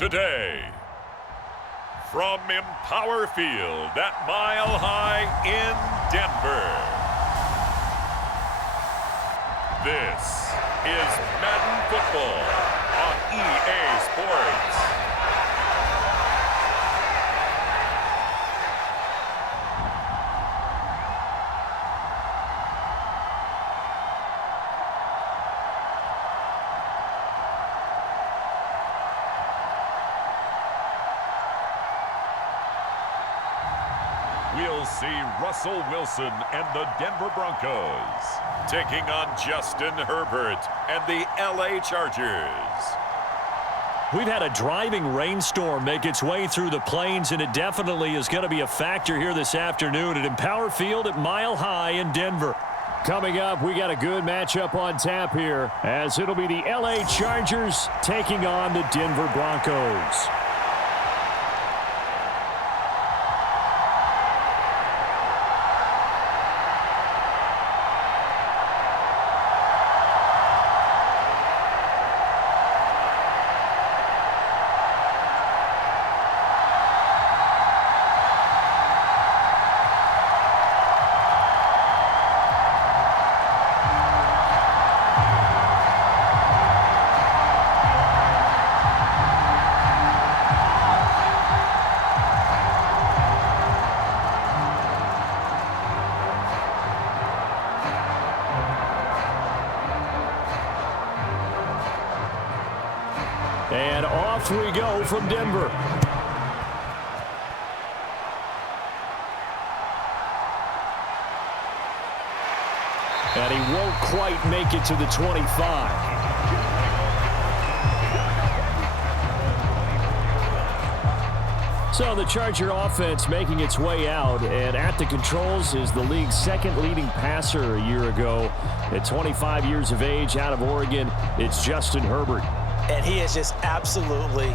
today. From Empower Field at Mile High in Denver. This is Madden Football on EA Sports. We'll see Russell Wilson and the Denver Broncos taking on Justin Herbert and the LA Chargers. We've had a driving rainstorm make its way through the plains, and it definitely is going to be a factor here this afternoon at Empower Field at Mile High in Denver. Coming up, we got a good matchup on tap here, as it'll be the LA Chargers taking on the Denver Broncos. And off we go from Denver. And he won't quite make it to the 25. So the Charger offense making its way out, and at the controls is the league's second leading passer a year ago. At 25 years of age, out of Oregon, it's Justin Herbert. And he is just absolutely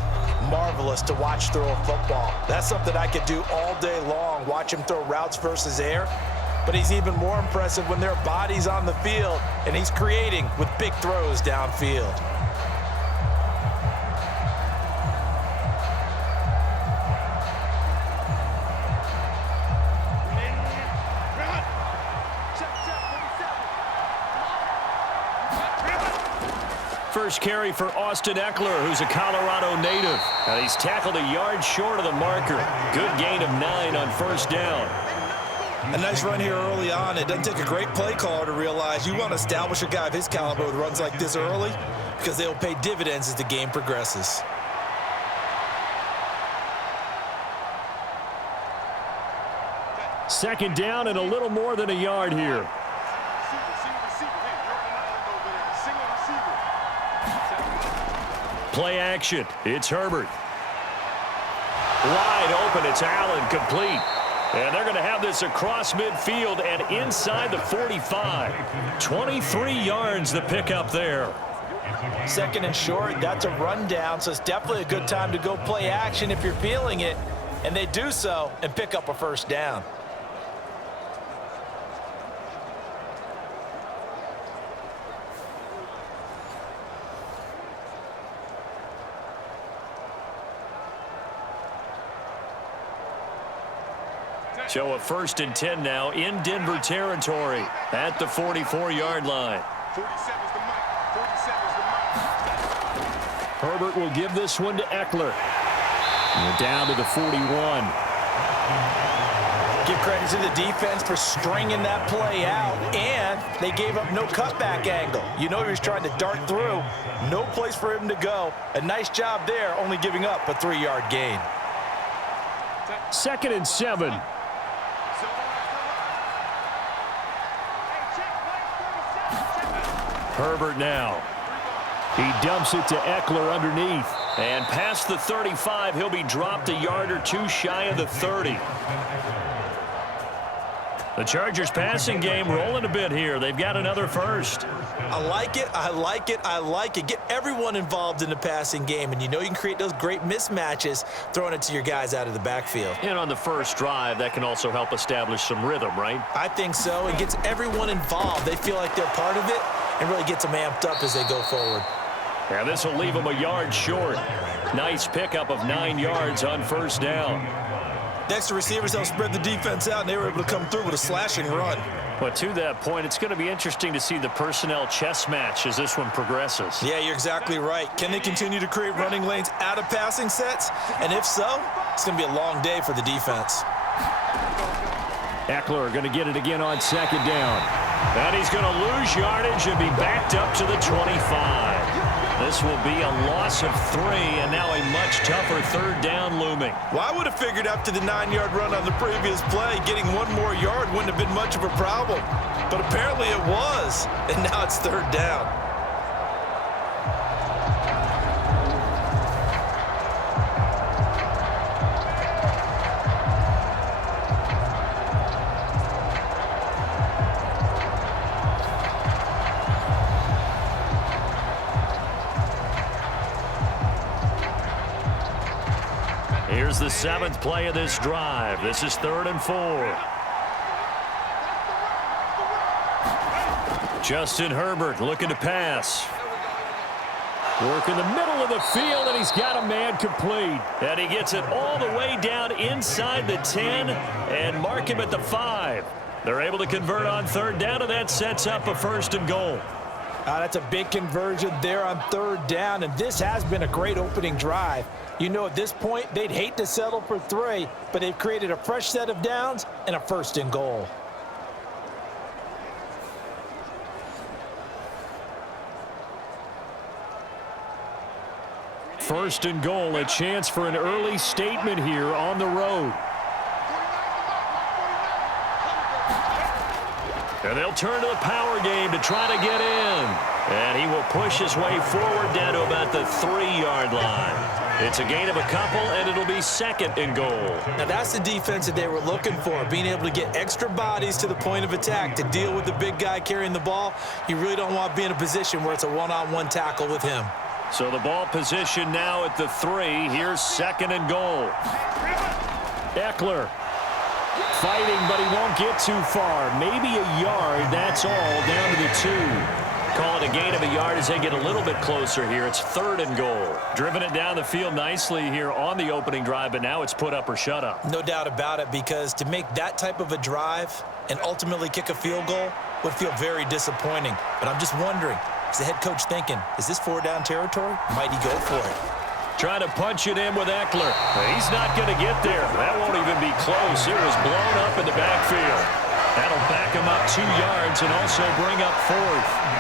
marvelous to watch throw a football. That's something I could do all day long, watch him throw routes versus air. But he's even more impressive when there are bodies on the field, and he's creating with big throws downfield. First carry for Austin Ekeler, who's a Colorado native. And he's tackled a yard short of the marker. Good gain of 9 on first down. A nice run here early on. It doesn't take a great play caller to realize you want to establish a guy of his caliber with runs like this early, because they'll pay dividends as the game progresses. Second down and a little more than a yard here. Play action. It's Herbert. Wide open. It's Allen, complete. And they're going to have this across midfield and inside the 45. 23 yards the pickup there. Second and short, that's a rundown, so it's definitely a good time to go play action if you're feeling it. And they do so and pick up a first down. So a 1st and 10 now in Denver territory at the 44-yard line. Herbert will give this one to Ekeler. And we're down to the 41. Give credit to the defense for stringing that play out, and they gave up no cutback angle. You know he was trying to dart through. No place for him to go. A nice job there, only giving up a 3-yard gain. 2nd and 7. Herbert now. He dumps it to Ekeler underneath. And past the 35, he'll be dropped a yard or two shy of the 30. The Chargers passing game rolling a bit here. They've got another first. I like it, I like it, I like it. Get everyone involved in the passing game, and you know you can create those great mismatches throwing it to your guys out of the backfield. And on the first drive, that can also help establish some rhythm, right? I think so. It gets everyone involved. They feel like they're part of it and really gets them amped up as they go forward. And this will leave them a yard short. Nice pickup of 9 yards on first down. Next to receivers, they'll spread the defense out, and they were able to come through with a slashing run. But to that point, it's going to be interesting to see the personnel chess match as this one progresses. Yeah, you're exactly right. Can they continue to create running lanes out of passing sets? And if so, it's going to be a long day for the defense. Ekeler going to get it again on second down. And he's going to lose yardage and be backed up to the 25. This will be a loss of 3, and now a much tougher third down looming. Well, I would have figured after the 9-yard run on the previous play, getting 1 more yard wouldn't have been much of a problem. But apparently it was, and now it's third down. Here's the 7th play of this drive. This is 3rd and 4. Justin Herbert looking to pass. Work in the middle of the field, and he's got a man complete. And he gets it all the way down inside the 10 and mark him at the 5. They're able to convert on third down, and that sets up a 1st and goal. That's a big conversion there on third down, and this has been a great opening drive. You know, at this point, they'd hate to settle for 3, but they've created a fresh set of downs and a 1st and goal. First and goal, a chance for an early statement here on the road. And they'll turn to the power game to try to get in. And he will push his way forward down to about the 3-yard line. It's a gain of a couple, and it'll be 2nd and goal. Now, that's the defense that they were looking for, being able to get extra bodies to the point of attack to deal with the big guy carrying the ball. You really don't want to be in a position where it's a one-on-one tackle with him. So the ball position now at the 3. Here's 2nd and goal. Ekeler fighting, but he won't get too far. Maybe a yard, that's all, down to the 2. Call it a gain of a yard as they get a little bit closer here. It's 3rd and goal. Driven it down the field nicely here on the opening drive, but now it's put up or shut up. No doubt about it, because to make that type of a drive and ultimately kick a field goal would feel very disappointing. But I'm just wondering, is the head coach thinking, is this 4-down territory? Might he go for it? Trying to punch it in with Ekeler. He's not going to get there. That won't even be close. It was blown up in the backfield. That'll back him up 2 yards and also bring up 4th.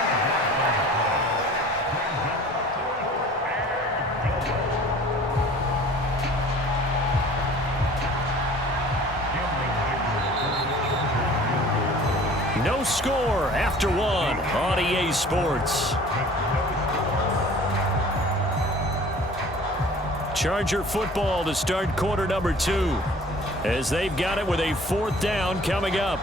No score after 1 on EA Sports. Charger football to start quarter number 2 as they've got it with a 4th down coming up.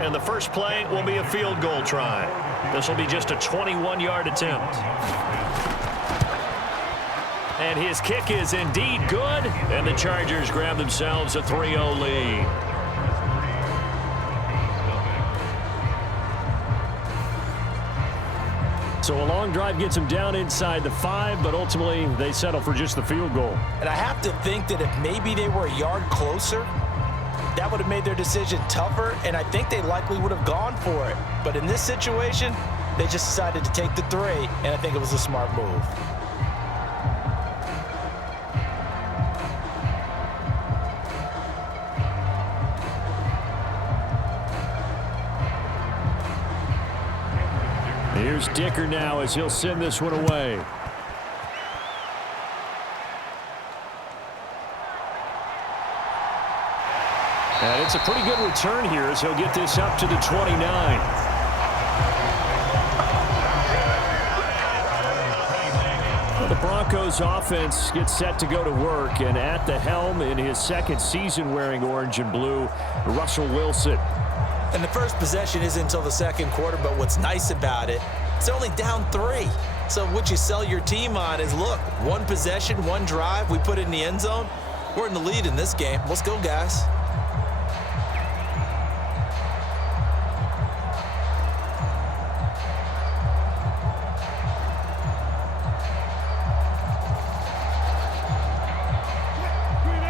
And the first play will be a field goal try. This will be just a 21-yard attempt. And his kick is indeed good, and the Chargers grab themselves a 3-0 lead. So a long drive gets them down inside the 5, but ultimately they settle for just the field goal. And I have to think that if maybe they were a yard closer, that would have made their decision tougher, and I think they likely would have gone for it. But in this situation, they just decided to take the 3, and I think it was a smart move. Here's Dicker now as he'll send this one away. And it's a pretty good return here as he'll get this up to the 29. Well, the Broncos offense gets set to go to work, and at the helm in his 2nd season wearing orange and blue, Russell Wilson. And the first possession isn't until the 2nd quarter, but what's nice about it, it's only down 3. So what you sell your team on is, look, 1 possession, 1 drive, we put it in the end zone. We're in the lead in this game. Let's go, guys.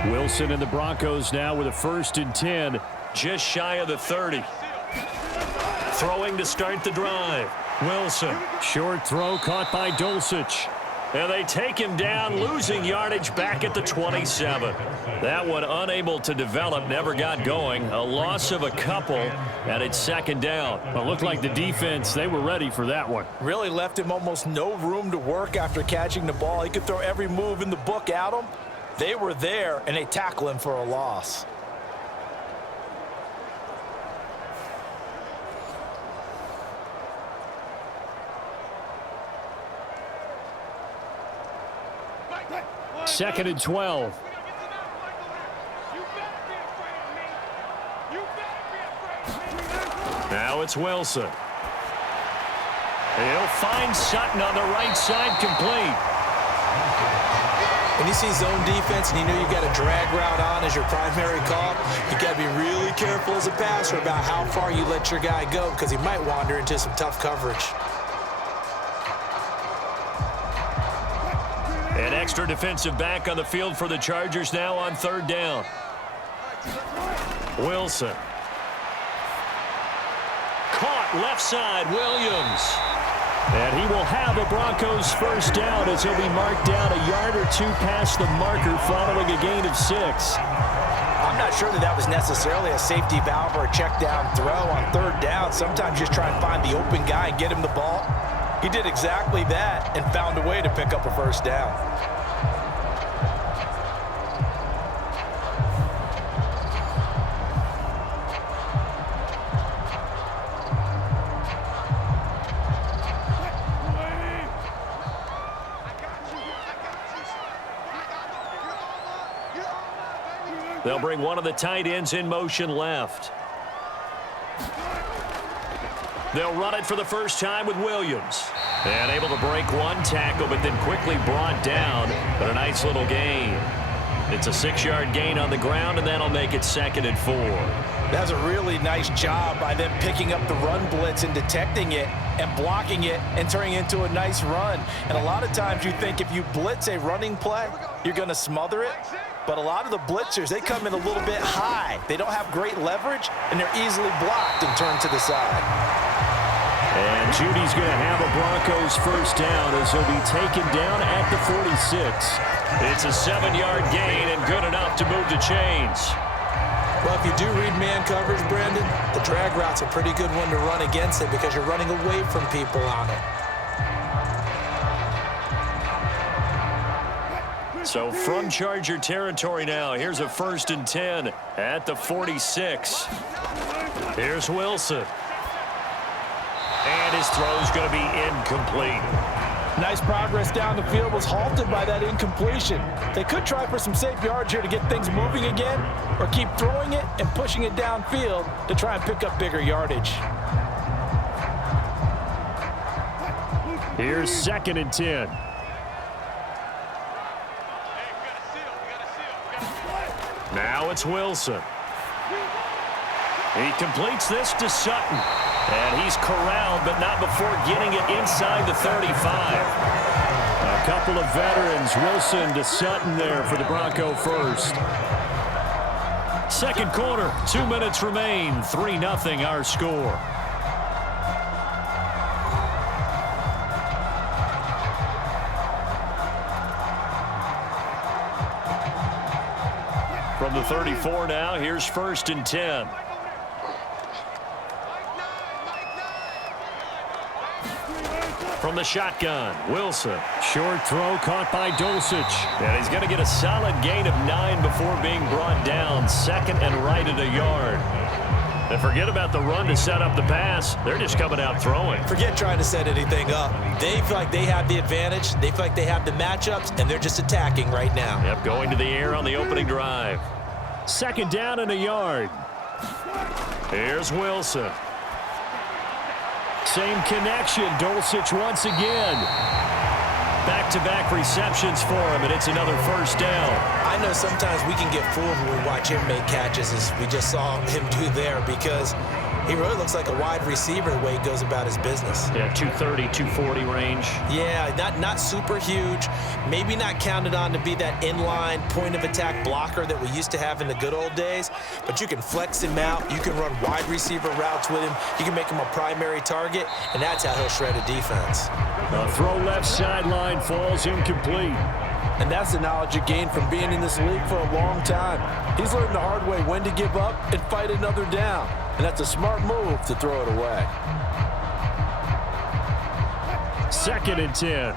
Wilson and the Broncos now with a 1st and 10, just shy of the 30. Throwing to start the drive. Wilson, short throw caught by Dulcich. And they take him down, losing yardage back at the 27. That one unable to develop, never got going. A loss of a couple, and it's 2nd down. Well, it looked like the defense, they were ready for that one. Really left him almost no room to work after catching the ball. He could throw every move in the book at him. They were there, and they tackle him for a loss. Second and 12. Now it's Wilson. He'll find Sutton on the right side, complete. When you see zone defense and you know you got a drag route on as your primary call, you got to be really careful as a passer about how far you let your guy go because he might wander into some tough coverage. An extra defensive back on the field for the Chargers now on 3rd down. Wilson. Caught left side, Williams. And he will have a Broncos 1st down as he'll be marked down a yard or 2 past the marker following a gain of 6. I'm not sure that was necessarily a safety valve or a check down throw on 3rd down. Sometimes just try and find the open guy and get him the ball. He did exactly that and found a way to pick up a 1st down. They'll bring one of the tight ends in motion left. They'll run it for the first time with Williams. And able to break one tackle, but then quickly brought down. But a nice little gain. It's a 6-yard gain on the ground, and that'll make it 2nd and 4. That's a really nice job by them picking up the run blitz and detecting it and blocking it and turning it into a nice run. And a lot of times you think if you blitz a running play, you're going to smother it. But a lot of the blitzers, they come in a little bit high. They don't have great leverage, and they're easily blocked and turned to the side. And Jeudy's going to have a Broncos 1st down as he'll be taken down at the 46. It's a 7-yard gain and good enough to move the chains. Well, if you do read man coverage, Brandon, the drag route's a pretty good one to run against it because you're running away from people on it. So from Charger territory now, here's a 1st and 10 at the 46. Here's Wilson. And his throw's going to be incomplete. Nice progress down the field, was halted by that incompletion. They could try for some safe yards here to get things moving again, or keep throwing it and pushing it downfield to try and pick up bigger yardage. Here's 2nd and 10. Now it's Wilson. He completes this to Sutton. And he's corralled, but not before getting it inside the 35. A couple of veterans, Wilson to Sutton there for the Bronco 1st. 2nd quarter, 2 minutes remain, 3-0 our score. From the 34 now, here's 1st and 10. From the shotgun, Wilson. Short throw caught by Dulcich. And he's going to get a solid gain of 9 before being brought down. 2nd and right at a yard. And forget about the run to set up the pass. They're just coming out throwing. Forget trying to set anything up. They feel like they have the advantage. They feel like they have the matchups, and they're just attacking right now. Yep, going to the air on the opening drive. 2nd down and a yard. Here's Wilson. Same connection, Dulcich once again. back-to-back receptions for him, and it's another first down. I know sometimes we can get fooled when we watch him make catches, as we just saw him do there, because he really looks like a wide receiver the way he goes about his business. Yeah, 230, 240 range. Yeah, not super huge. Maybe not counted on to be that inline point-of-attack blocker that we used to have in the good old days, but you can flex him out. You can run wide receiver routes with him. You can make him a primary target, and that's how he'll shred a defense. The throw left sideline falls incomplete. And that's the knowledge you gain from being in this league for a long time. He's learned the hard way when to give up and fight another down. And that's a smart move to throw it away. 2nd and 10.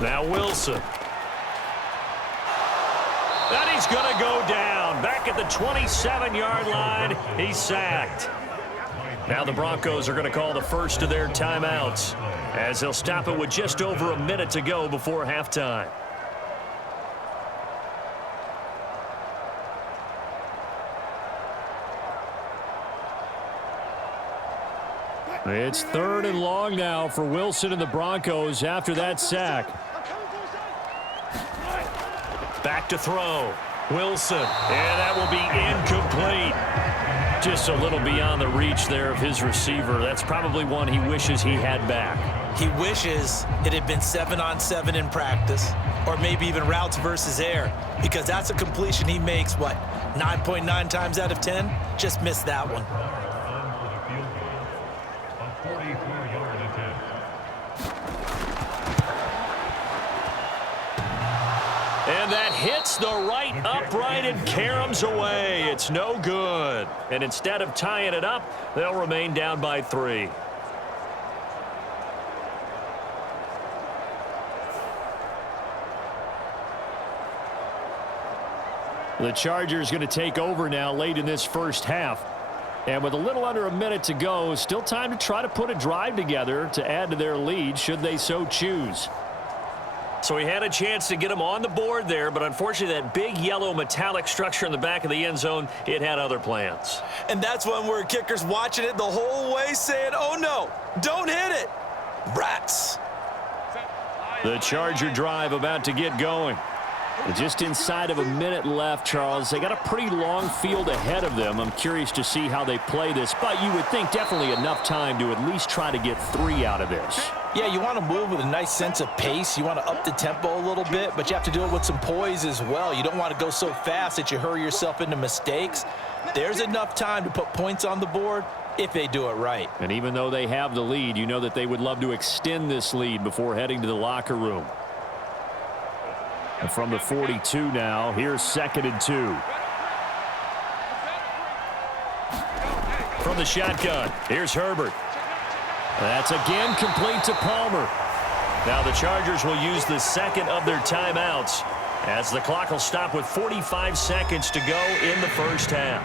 Now Wilson. And he's going to go down. Back at the 27-yard line, he's sacked. Now the Broncos are going to call the first of their timeouts, as they'll stop it with just over a minute to go before halftime. It's 3rd and long now for Wilson and the Broncos after that sack. Back to throw. Wilson. And that will be incomplete. Just a little beyond the reach there of his receiver. That's probably one he wishes he had back. He wishes it had been 7-on-7 in practice, or maybe even routes versus air, because that's a completion he makes, 9.9 times out of 10? Just missed that one. And that hits the right upright and caroms away. It's no good. And instead of tying it up, they'll remain down by 3. The Chargers going to take over now late in this first half. And with a little under a minute to go, still time to try to put a drive together to add to their lead should they so choose. So he had a chance to get him on the board there, but unfortunately that big yellow metallic structure in the back of the end zone, it had other plans. And that's one where kicker's watching it the whole way saying, oh no, don't hit it. Rats. The Charger drive about to get going. Just inside of a minute left, Charles. They got a pretty long field ahead of them. I'm curious to see how they play this, but you would think definitely enough time to at least try to get 3 out of this. Yeah, you want to move with a nice sense of pace. You want to up the tempo a little bit, but you have to do it with some poise as well. You don't want to go so fast that you hurry yourself into mistakes. There's enough time to put points on the board if they do it right. And even though they have the lead, you know that they would love to extend this lead before heading to the locker room. And from the 42 now, here's 2nd and 2. From the shotgun, here's Herbert. That's again complete to Palmer. Now the Chargers will use the second of their timeouts, as the clock will stop with 45 seconds to go in the first half.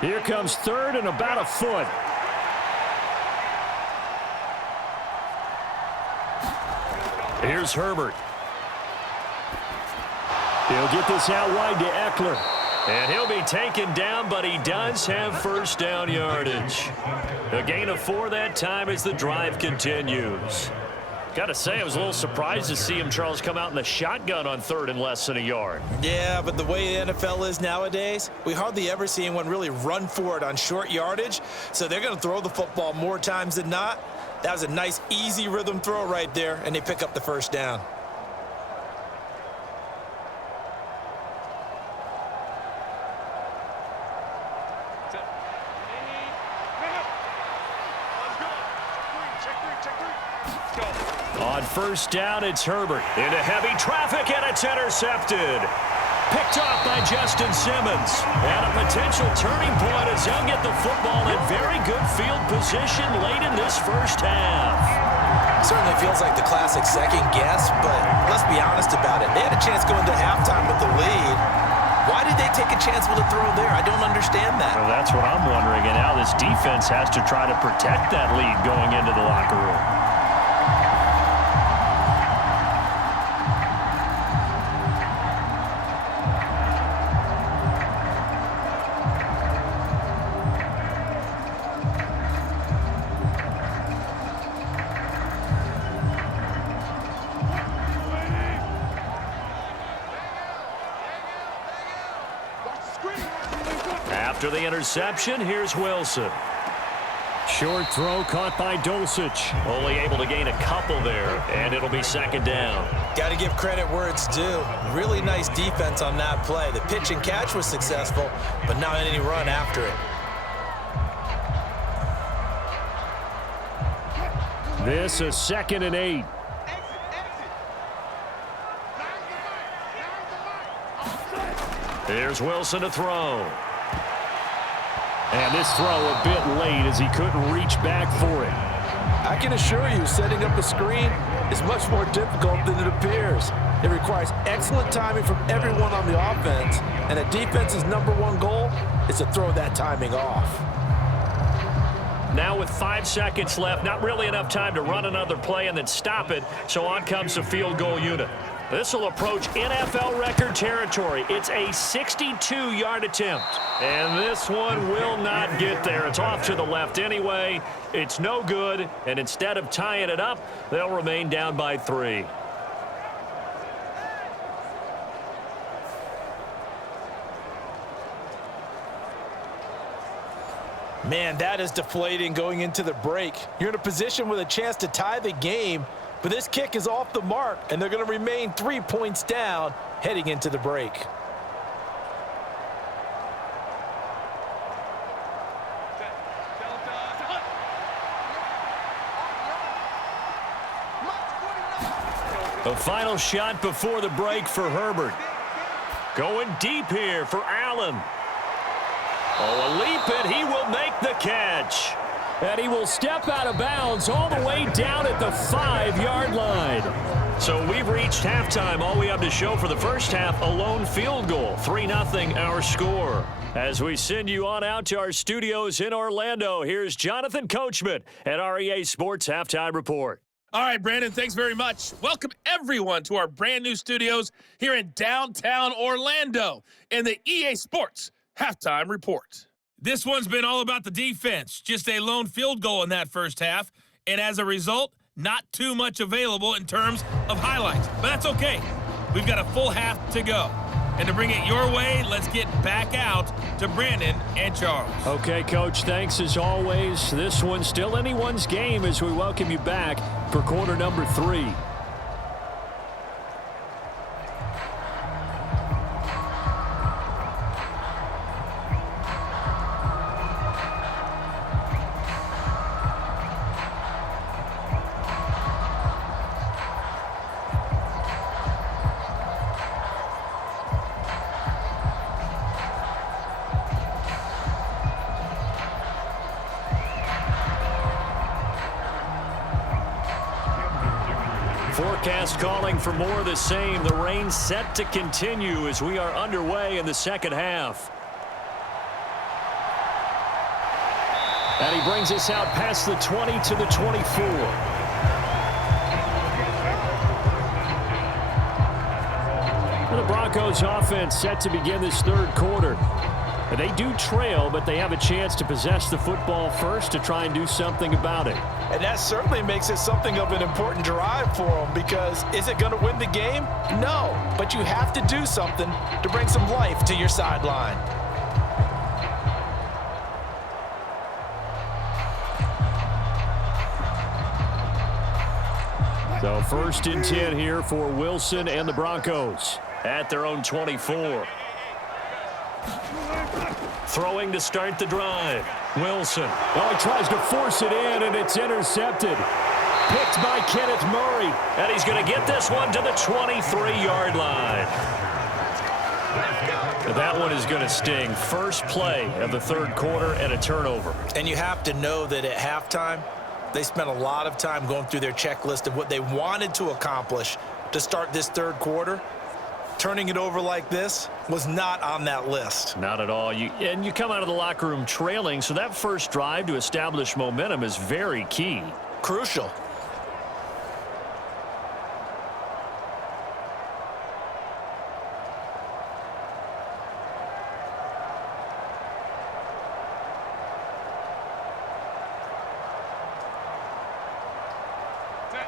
Here comes 3rd and about a foot. Here's Herbert. He'll get this out wide to Ekeler. And he'll be taken down, but he does have first down yardage. A gain of 4 that time as the drive continues. Got to say, I was a little surprised to see him, Charles, come out in the shotgun on 3rd and less than a yard. Yeah, but the way the NFL is nowadays, we hardly ever see anyone really run for it on short yardage. So they're going to throw the football more times than not. That was a nice, easy rhythm throw right there, and they pick up the first down. On first down, it's Herbert into heavy traffic, and it's intercepted. Picked off by Justin Simmons. And a potential turning point as they'll get the football in very good field position late in this first half. Certainly feels like the classic second guess, but let's be honest about it. They had a chance going to halftime with the lead, Why did they take a chance with a throw there? I don't understand that. Well, that's what I'm wondering, and now this defense has to try to protect that lead going into the locker room. After the interception, here's Wilson. Short throw caught by Dulcich. Only able to gain a couple there, and it'll be second down. Got to give credit where it's due. Really nice defense on that play. The pitch and catch was successful, but not any run after it. This is 2nd and 8. Here's Wilson to throw. And this throw a bit late as he couldn't reach back for it. I can assure you, setting up a screen is much more difficult than it appears. It requires excellent timing from everyone on the offense, and a defense's #1 goal is to throw that timing off. Now with 5 seconds left, not really enough time to run another play and then stop it, so on comes the field goal unit. This will approach NFL record territory. It's a 62-yard attempt. And this one will not get there. It's off to the left anyway. It's no good. And instead of tying it up, they'll remain down by 3. Man, that is deflating going into the break. You're in a position with a chance to tie the game, but this kick is off the mark, and they're going to remain 3 points down heading into the break. The final shot before the break for Herbert. Going deep here for Allen. Oh, a leap, and he will make the catch. And he will step out of bounds all the way down at the 5-yard line. So we've reached halftime. All we have to show for the first half, a lone field goal. 3-0 our score. As we send you on out to our studios in Orlando, here's Jonathan Coachman at REA Sports Halftime Report. All right, Brandon, thanks very much. Welcome, everyone, to our brand-new studios here in downtown Orlando in the EA Sports Halftime Report. This one's been all about the defense. Just a lone field goal in that first half, and as a result, not too much available in terms of highlights. But that's okay. We've got a full half to go. And to bring it your way, let's get back out to Brandon and Charles. Okay, Coach, thanks as always. This one's still anyone's game as we welcome you back for quarter number 3. Forecast calling for more of the same. The rain set to continue as we are underway in the second half. And he brings us out past the 20 to the 24. The Broncos offense set to begin this third quarter. They do trail, but they have a chance to possess the football first to try and do something about it. And that certainly makes it something of an important drive for them, because is it going to win the game? No, but you have to do something to bring some life to your sideline. So 1st and 10 here for Wilson and the Broncos at their own 24. Throwing to start the drive. Wilson. Oh, he tries to force it in, and it's intercepted. Picked by Kenneth Murray. And he's going to get this one to the 23-yard line. That one is going to sting. First play of the third quarter and a turnover. And you have to know that at halftime, they spent a lot of time going through their checklist of what they wanted to accomplish to start this third quarter. turning it over like this was not on that list. Not at all. And you come out of the locker room trailing, so that first drive to establish momentum is very key. Crucial.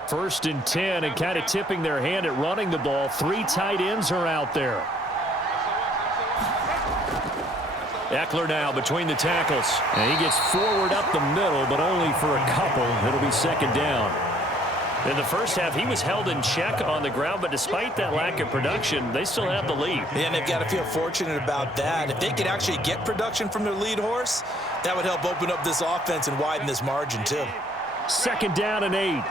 First and 10, and kind of tipping their hand at running the ball. 3 tight ends are out there. Ekeler now between the tackles. And he gets forward up the middle, but only for a couple. It'll be second down. In the first half, he was held in check on the ground, but despite that lack of production, they still have the lead. Yeah, and they've got to feel fortunate about that. If they could actually get production from their lead horse, that would help open up this offense and widen this margin too. Second down and 8.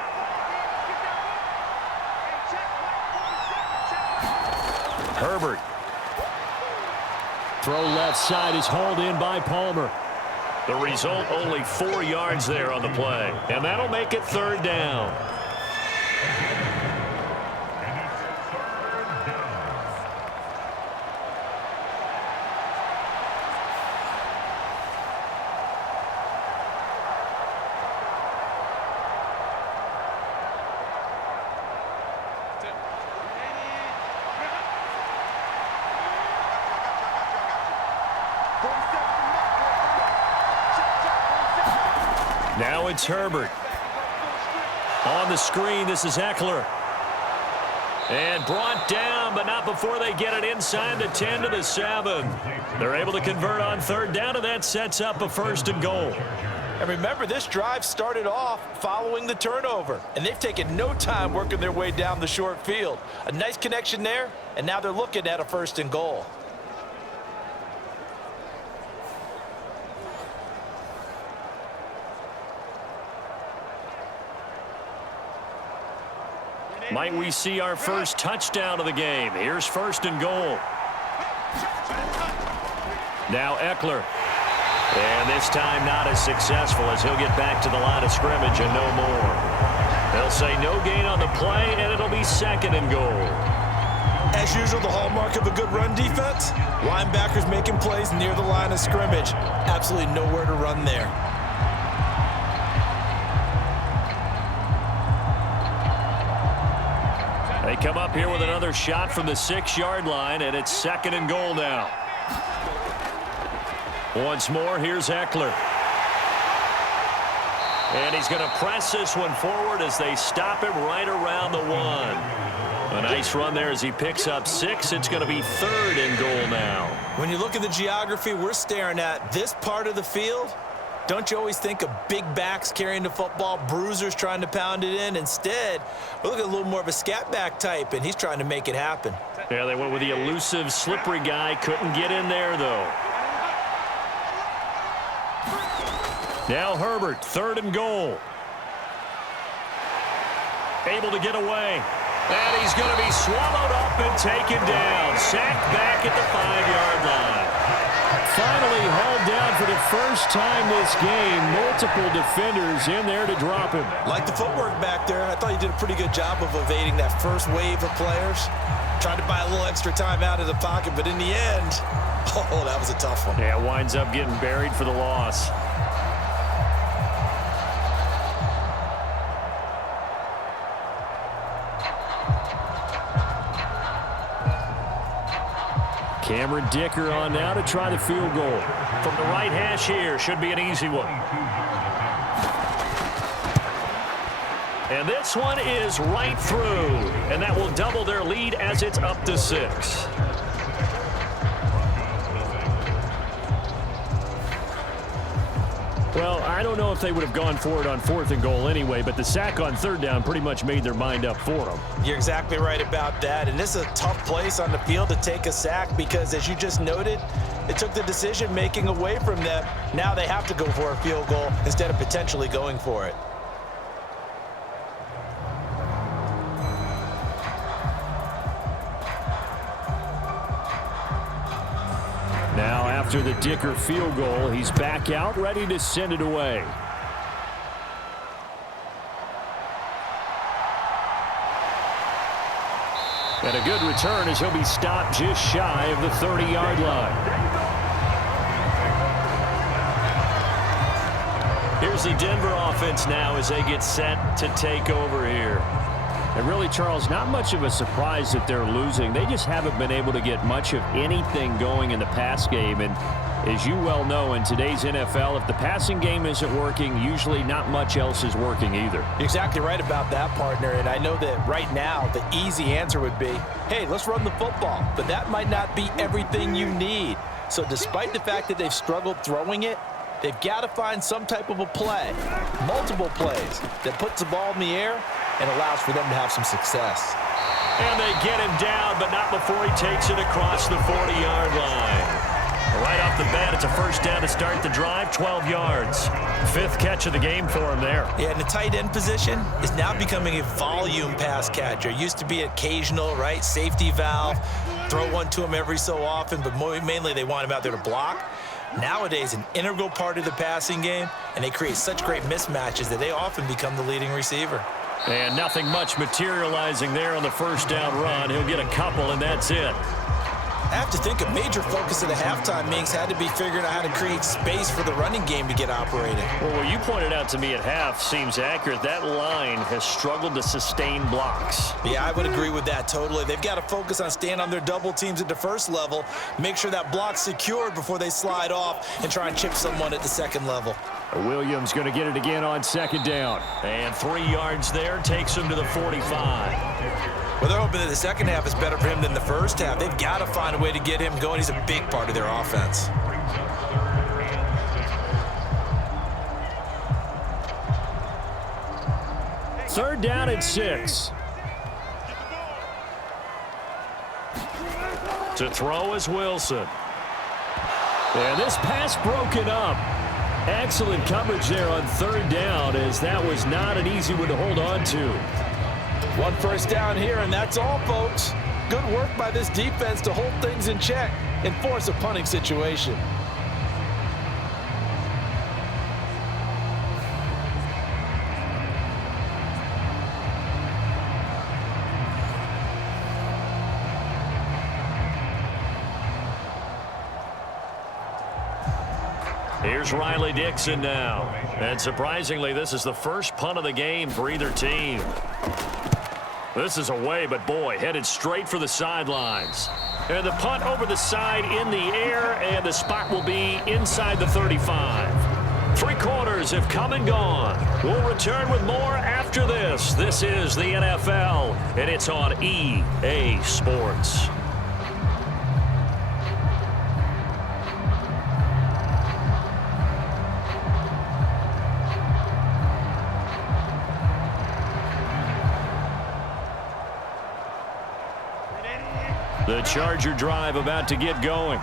Herbert. Throw left side is hauled in by Palmer. The result, only 4 yards there on the play. And that'll make it third down. Now it's Herbert. On the screen, this is Ekeler. And brought down, but not before they get it inside the 10 to the 7. They're able to convert on third down, and that sets up a first and goal. And remember, this drive started off following the turnover, and they've taken no time working their way down the short field. A nice connection there, and now they're looking at a first and goal. Might we see our first touchdown of the game? Here's first and goal. Now Ekeler. And this time not as successful as he'll get back to the line of scrimmage and no more. They'll say no gain on the play, and it'll be second and goal. As usual, the hallmark of a good run defense, linebackers making plays near the line of scrimmage. Absolutely nowhere to run there. They come up here with another shot from the 6-yard line, and it's second and goal now. Once more, here's Ekeler. And he's going to press this one forward as they stop him right around the 1. A nice run there as he picks up 6. It's going to be third and goal now. When you look at the geography we're staring at, this part of the field, don't you always think of big backs carrying the football, bruisers trying to pound it in? Instead, we're looking at a little more of a scat back type, and he's trying to make it happen. Yeah, they went with the elusive, slippery guy. Couldn't get in there, though. Now Herbert, third and goal. Able to get away. And he's going to be swallowed up and taken down. Sacked back at the 5-yard line. Finally hauled down for the first time this game. Multiple defenders in there to drop him. Like the footwork back there, I thought you did a pretty good job of evading that first wave of players. Tried to buy a little extra time out of the pocket, but in the end, oh, that was a tough one. Yeah, winds up getting buried for the loss. Cameron Dicker on now to try the field goal. From the right hash here, should be an easy one. And this one is right through. And that will double their lead as it's up to 6. Well, I don't know if they would have gone for it on 4th and goal anyway, but the sack on third down pretty much made their mind up for them. You're exactly right about that, and this is a tough place on the field to take a sack because, as you just noted, it took the decision-making away from them. Now they have to go for a field goal instead of potentially going for it. Now, after the Dicker field goal, he's back out, ready to send it away. And a good return as he'll be stopped just shy of the 30-yard line. Here's the Denver offense now as they get set to take over here. And really, Charles, not much of a surprise that they're losing. They just haven't been able to get much of anything going in the pass game. And as you well know, in today's NFL, if the passing game isn't working, usually not much else is working either. You're exactly right about that, partner. And I know that right now the easy answer would be, hey, let's run the football. But that might not be everything you need. So despite the fact that they've struggled throwing it, they've got to find some type of a play, multiple plays, that puts the ball in the air and allows for them to have some success. And they get him down, but not before he takes it across the 40-yard line. Right off the bat, it's a first down to start the drive, 12 yards. Fifth catch of the game for him there. Yeah, and the tight end position is now becoming a volume pass catcher. It used to be occasional, right? Safety valve, throw one to him every so often, but mainly they want him out there to block. Nowadays, an integral part of the passing game, and they create such great mismatches that they often become the leading receiver. And nothing much materializing there on the first down run. He'll get a couple, and that's it. I have to think a major focus of the halftime Minks had to be figuring out how to create space for the running game to get operating. Well, what you pointed out to me at half seems accurate. That line has struggled to sustain blocks. Yeah, I would agree with that totally. They've got to focus on staying on their double teams at the first level, make sure that block's secured before they slide off and try and chip someone at the second level. Williams going to get it again on second down. And 3 yards there takes him to the 45. Well, they're hoping that the second half is better for him than the first half. They've got to find a way to get him going. He's a big part of their offense. Third down and 6. To throw is Wilson. And this pass broken up. Excellent coverage there on third down, as that was not an easy one to hold on to. One first down here, and that's all, folks. Good work by this defense to hold things in check and force a punting situation. Here's Riley Dixon now. And surprisingly, this is the first punt of the game for either team. This is away, but boy, headed straight for the sidelines. And the punt over the side in the air, and the spot will be inside the 35. 3 quarters have come and gone. We'll return with more after this. This is the NFL, and it's on EA Sports. The Charger drive about to get going.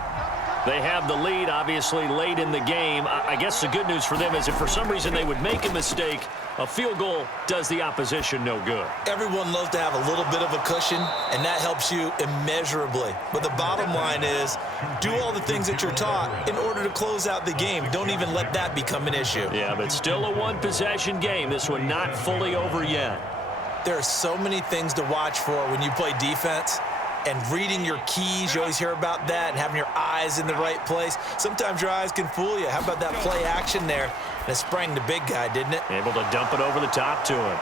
They have the lead, obviously, late in the game. I guess the good news for them is if for some reason they would make a mistake, a field goal does the opposition no good. Everyone loves to have a little bit of a cushion, and that helps you immeasurably. But the bottom line is, do all the things that you're taught in order to close out the game. Don't even let that become an issue. Yeah, but still a one-possession game. This one not fully over yet. There are so many things to watch for when you play defense. And reading your keys, you always hear about that, and having your eyes in the right place. Sometimes your eyes can fool you. How about that play action there? And it sprang the big guy, didn't it? Able to dump it over the top to him.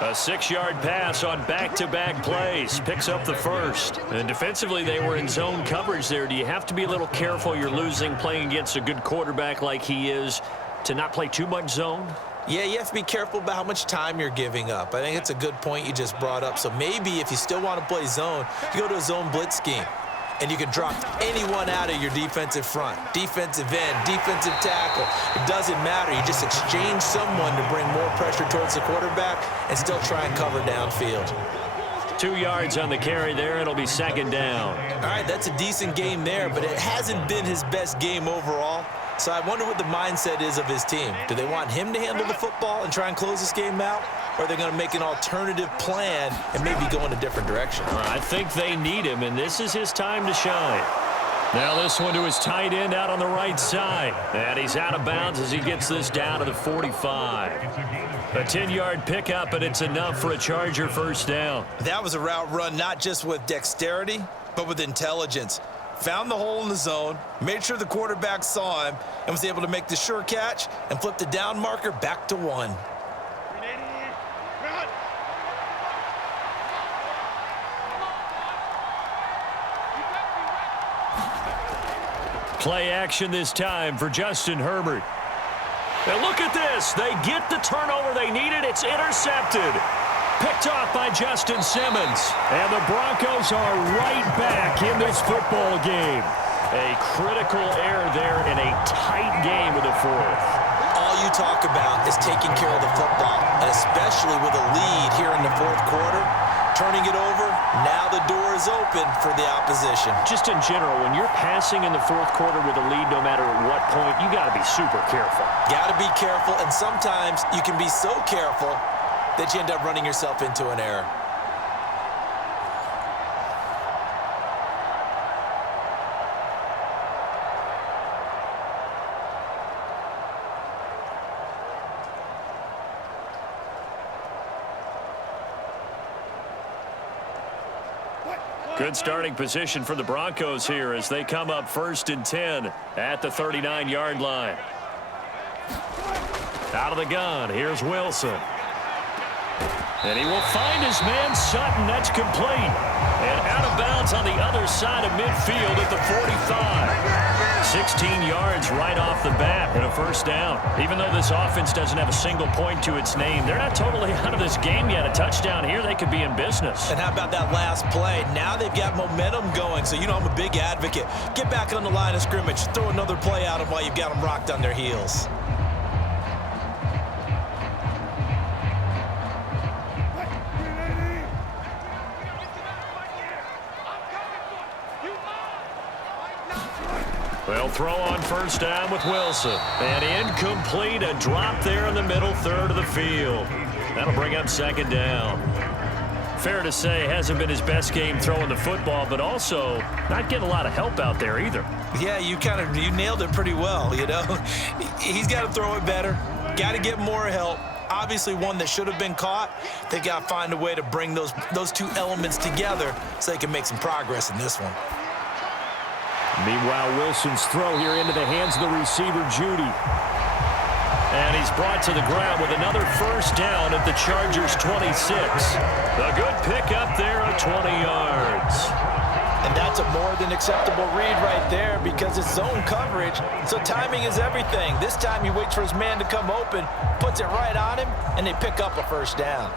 A 6-yard pass on back-to-back plays. Picks up the first. And defensively, they were in zone coverage there. Do you have to be a little careful? You're losing playing against a good quarterback like he is to not play too much zone? Yeah, you have to be careful about how much time you're giving up. I think it's a good point you just brought up. So maybe if you still want to play zone, you go to a zone blitz scheme. And you can drop anyone out of your defensive front. Defensive end, defensive tackle. It doesn't matter. You just exchange someone to bring more pressure towards the quarterback and still try and cover downfield. 2 yards on the carry there. It'll be second down. All right, that's a decent game there, but it hasn't been his best game overall. So I wonder what the mindset is of his team. Do they want him to handle the football and try and close this game out? Or are they going to make an alternative plan and maybe go in a different direction? I think they need him, and this is his time to shine. Now this one to his tight end out on the right side. And he's out of bounds as he gets this down to the 45. A 10-yard pickup, and it's enough for a Charger first down. That was a route run not just with dexterity, but with intelligence. Found the hole in the zone, made sure the quarterback saw him, and was able to make the sure catch and flip the down marker back to 1. Play action this time for Justin Herbert. And look at this. They get the turnover they needed. It's intercepted. Picked off by Justin Simmons. And the Broncos are right back in this football game. A critical error there in a tight game with the fourth. All you talk about is taking care of the football, and especially with a lead here in the fourth quarter. Turning it over, now the door is open for the opposition. Just in general, when you're passing in the fourth quarter with a lead, no matter at what point, you got to be super careful. Got to be careful, and sometimes you can be so careful that you end up running yourself into an error. Good starting position for the Broncos here as they come up 1st and 10 at the 39-yard line. Out of the gun, here's Wilson. And he will find his man Sutton. That's complete. And out of bounds on the other side of midfield at the 45. 16 yards right off the bat and a first down. Even though this offense doesn't have a single point to its name, they're not totally out of this game yet. A touchdown here, they could be in business. And how about that last play? Now they've got momentum going. So, you know, I'm a big advocate. Get back on the line of scrimmage. Throw another play at them while you've got them rocked on their heels. They'll throw on first down with Wilson. And incomplete, a drop there in the middle third of the field. That'll bring up second down. Fair to say, hasn't been his best game throwing the football, but also not getting a lot of help out there either. Yeah, you nailed it pretty well, you know. He's got to throw it better. Got to get more help. Obviously one that should have been caught. They got to find a way to bring those two elements together so they can make some progress in this one. Meanwhile, Wilson's throw here into the hands of the receiver, Jeudy. And he's brought to the ground with another first down at the Chargers' 26. A good pickup there at 20 yards. And that's a more than acceptable read right there because it's zone coverage, so timing is everything. This time he waits for his man to come open, puts it right on him, and they pick up a first down.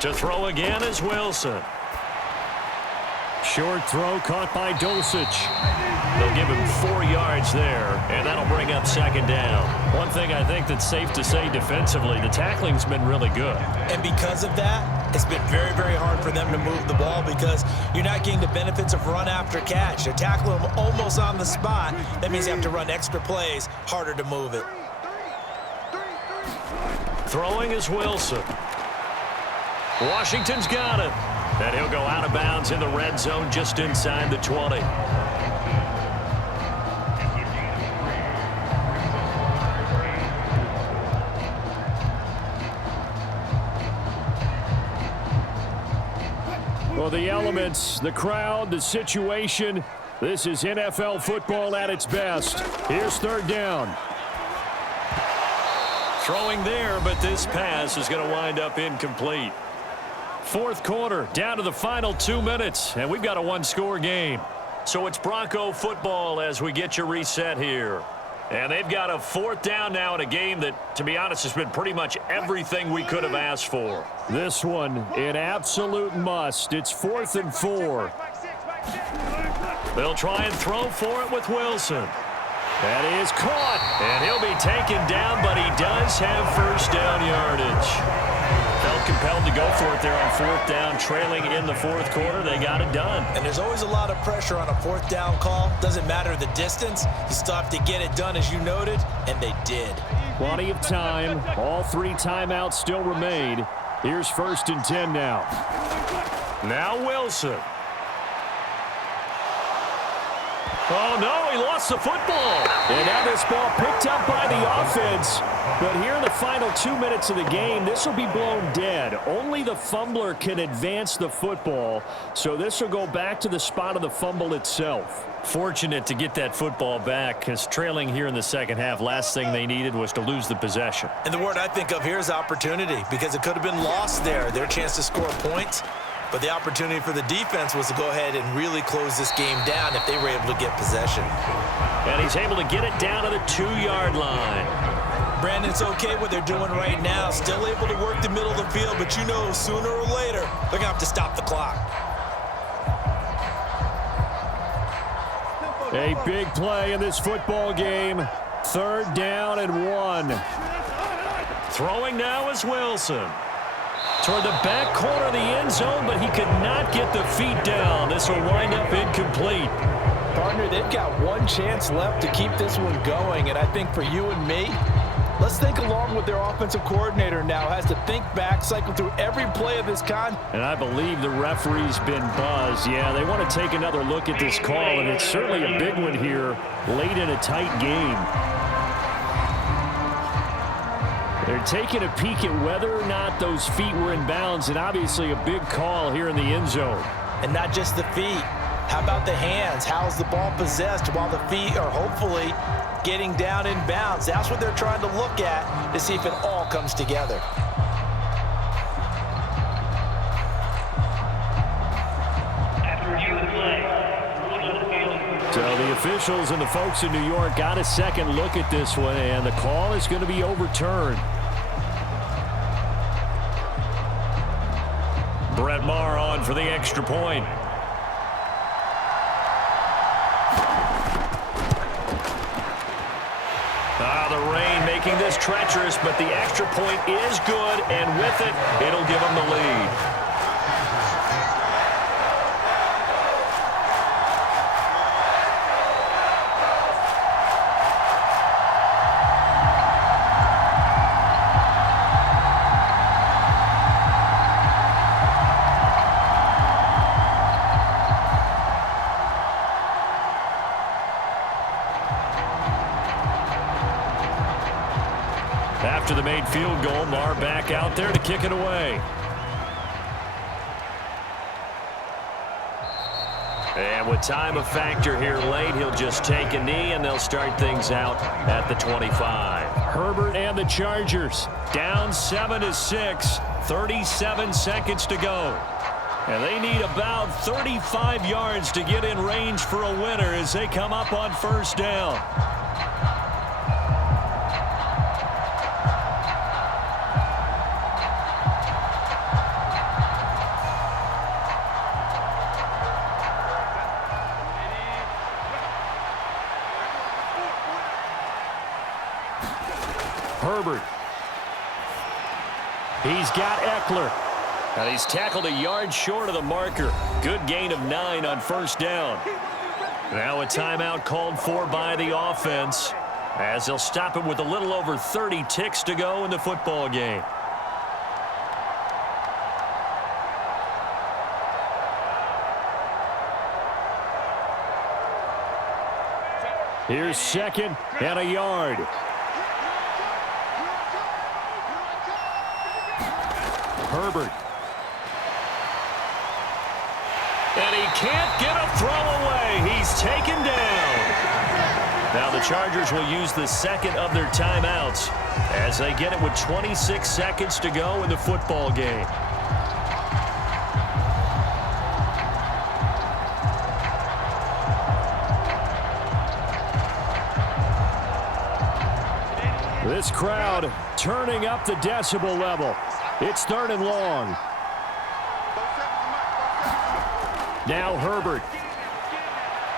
To throw again is Wilson. Short throw caught by Dulcich. They'll give him 4 yards there, and that'll bring up second down. One thing I think that's safe to say defensively, the tackling's been really good. And because of that, it's been very, very hard for them to move the ball because you're not getting the benefits of run after catch. They're tackling them almost on the spot. That means you have to run extra plays, harder to move it. Throwing is Wilson. Washington's got it. And he'll go out of bounds in the red zone just inside the 20. Well, the elements, the crowd, the situation, this is NFL football at its best. Here's third down. Throwing there, but this pass is going to wind up incomplete. Fourth quarter, down to the final 2 minutes, and we've got a one-score game. So it's Bronco football as we get you reset here. And they've got a fourth down now in a game that, to be honest, has been pretty much everything we could have asked for. This one, an absolute must. It's 4th and 4. They'll try and throw for it with Wilson. That is caught, and he'll be taken down, but he does have first down yardage. They'll felt compelled to go for it there on fourth down, trailing in the fourth quarter. They got it done. And there's always a lot of pressure on a fourth down call. Doesn't matter the distance. You still have to get it done, as you noted, and they did. Plenty of time. All 3 timeouts still remain. Here's 1st and 10 now. Now Wilson. Oh, no, he lost the football. And now this ball picked up by the offense. But here in the final 2 minutes of the game, this will be blown dead. Only the fumbler can advance the football. So this will go back to the spot of the fumble itself. Fortunate to get that football back, because trailing here in the second half, last thing they needed was to lose the possession. And the word I think of here is opportunity, because it could have been lost there, their chance to score points. But the opportunity for the defense was to go ahead and really close this game down if they were able to get possession. And he's able to get it down to the 2-yard line. Brandon, it's okay what they're doing right now. Still able to work the middle of the field, but you know sooner or later they're going to have to stop the clock. A big play in this football game. 3rd down and 1. Throwing now is Wilson. Toward the back corner of the end zone, but he could not get the feet down. This will wind up incomplete. Partner, they've got one chance left to keep this one going, and I think for you and me, let's think along with their offensive coordinator now. Has to think back, cycle through every play of this con. And I believe the referee's been buzzed. Yeah, they want to take another look at this call, and it's certainly a big one here late in a tight game. They're taking a peek at whether or not those feet were in bounds, and obviously a big call here in the end zone. And not just the feet. How about the hands? How's the ball possessed while the feet are hopefully getting down in bounds? That's what they're trying to look at to see if it all comes together. So the officials and the folks in New York got a second look at this one, and the call is going to be overturned. Brett Maher on for the extra point. The rain making this treacherous, but the extra point is good, and with it, it'll give them the lead. After the made field goal, Maher back out there to kick it away. And with time a factor here late, he'll just take a knee, and they'll start things out at the 25. Herbert and the Chargers down 7-6, 37 seconds to go. And they need about 35 yards to get in range for a winner as they come up on 1st down. Herbert. He's got Ekeler. And he's tackled a yard short of the marker. Good gain of 9 on 1st down. Now a timeout called for by the offense, as they'll stop it with a little over 30 ticks to go in the football game. Here's 2nd and a yard. Herbert. And he can't get a throw away. He's taken down. Now the Chargers will use the 2nd of their timeouts as they get it with 26 seconds to go in the football game. This crowd turning up the decibel level. It's 3rd and long. Now Herbert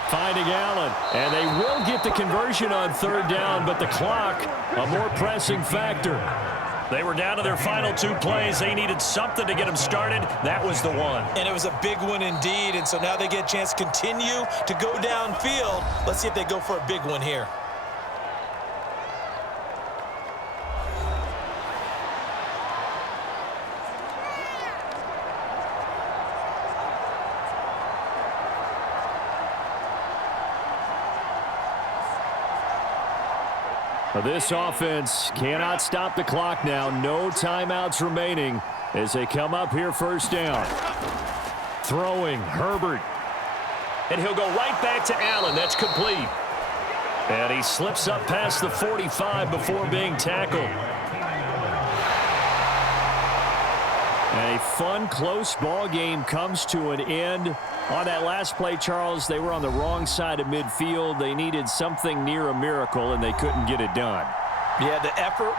finding Allen, and they will get the conversion on 3rd down, but the clock a more pressing factor. They were down to their final 2 plays. They needed something to get them started. That was the one. And it was a big one indeed, and so now they get a chance to continue to go downfield. Let's see if they go for a big one here. This offense cannot stop the clock now. No timeouts remaining as they come up here first down. Throwing, Herbert. And he'll go right back to Allen. That's complete. And he slips up past the 45 before being tackled. A fun, close ball game comes to an end. On that last play, Charles, they were on the wrong side of midfield. They needed something near a miracle, and they couldn't get it done. Yeah, the effort,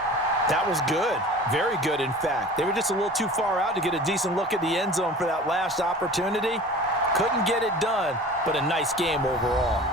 that was good. Very good, in fact. They were just a little too far out to get a decent look at the end zone for that last opportunity. Couldn't get it done, but a nice game overall.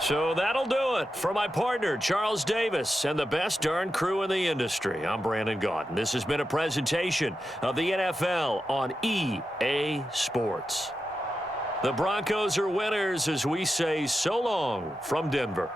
So that'll do it for my partner, Charles Davis, and the best darn crew in the industry. I'm Brandon Gaudin. This has been a presentation of the NFL on EA Sports. The Broncos are winners as we say so long from Denver.